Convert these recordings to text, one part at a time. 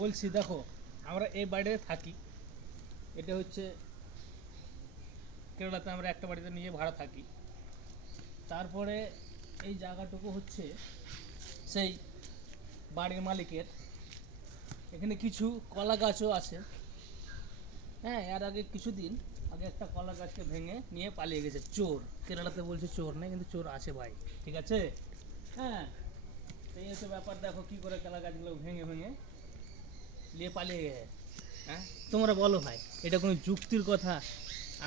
বলছি দেখো, আমরা এই বাড়িতে থাকি। এটা হচ্ছে কেরালাতে আমরা একটা বাড়িতে নিয়ে ভাড়া থাকি। তারপরে এই জায়গাটুকু হচ্ছে সেই বাড়ির মালিকের। এখানে কিছু কলা গাছও আছে। হ্যাঁ, এর আগে কিছুদিন আগে একটা কলা গাছকে ভেঙে নিয়ে পালিয়ে গেছে চোর। কেরালাতে বলছে চোর নেই, কিন্তু চোর আছে ভাই, ঠিক আছে। হ্যাঁ, এই হচ্ছে ব্যাপার। দেখো কি করে কলা গাছগুলো ভেঙে ভেঙে নিয়ে পালিয়ে গেছে। হ্যাঁ, তোমরা বলো ভাই, এটা কোনো যুক্তির কথা?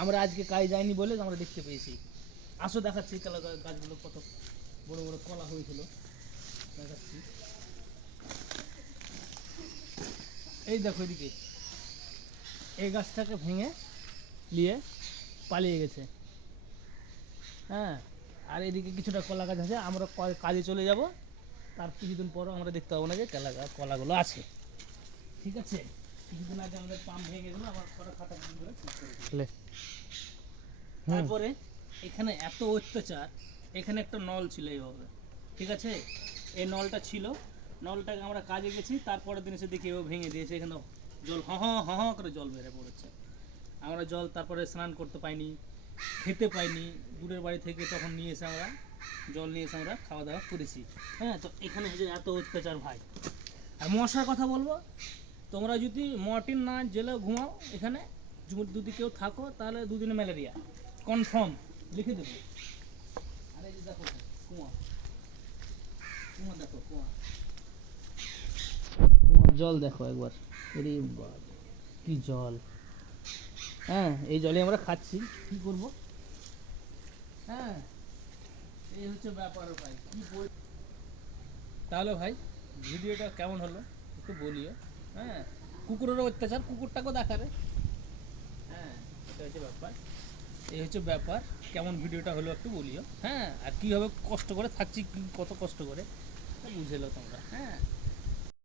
আমরা আজকে কাজে যাইনি বলে আমরা দেখতে পেয়েছি। আসো দেখাচ্ছি কলা গাছগুলো কত বড় বড় কলা হয়েছিল, দেখাচ্ছি। এই দেখো এদিকে, এই গাছটাকে ভেঙে নিয়ে পালিয়ে গেছে। হ্যাঁ, আর এদিকে কিছুটা কলা গাছ আছে। আমরা কাজে চলে যাব, তার কিছুদিন পরও আমরা দেখতে পাবো না যে কলাগুলো আছে, ঠিক আছে। কিছুদিন আগে আমাদের পাম্প ভেঙে গেছিলো, আমার পরে খাতা করে ঠিক করে। তারপরে এখানে এত অত্যাচার, এখানে একটা নল ছিল এইভাবে, ঠিক আছে। এই নলটা ছিল, নলটাকে আমরা কাজে গেছি, তারপরের দিন এসে দেখি এভাবে ভেঙে দিয়েছে। এখানে জল হ করে জল বেড়ে পড়েছে। আমরা জল তারপরে স্নান করতে পাইনি, খেতে পাইনি। দূরের বাড়ি থেকে তখন নিয়ে এসে আমরা জল নিয়ে এসে আমরা খাওয়া দাওয়া করেছি। হ্যাঁ, তো এখানে হচ্ছে এত অত্যাচার ভাই। আর মশার কথা বলবো, তোমরা যদি মর্টিন না জেলে ঘুমাও এখানে, যদি কেউ থাকো, তাহলে দুদিনে ম্যালেরিয়া কনফার্ম, লিখে দেবো। আর এই যে দেখো কুয়া, কুয়া দেখো, কুয়া কুয়ার জল দেখো একবার, এরে বাবা কি জল। হ্যাঁ, এই জলে আমরা খাচ্ছি, কি করব। হ্যাঁ, এই হচ্ছে ব্যাপার ভাই, কি বল। তাহলে ভাই ভিডিওটা কেমন হলো একটু বলিও। হ্যাঁ, কুকুরেরও অত্যাচার, কুকুরটাকেও দেখাবে। হ্যাঁ, এটা হচ্ছে ব্যাপার, এই হচ্ছে ব্যাপার। কেমন ভিডিওটা হলো একটু বলিও। হ্যাঁ, আর কীভাবে কষ্ট করে থাকছি, কত কষ্ট করে বুঝেলো তোমরা। হ্যাঁ।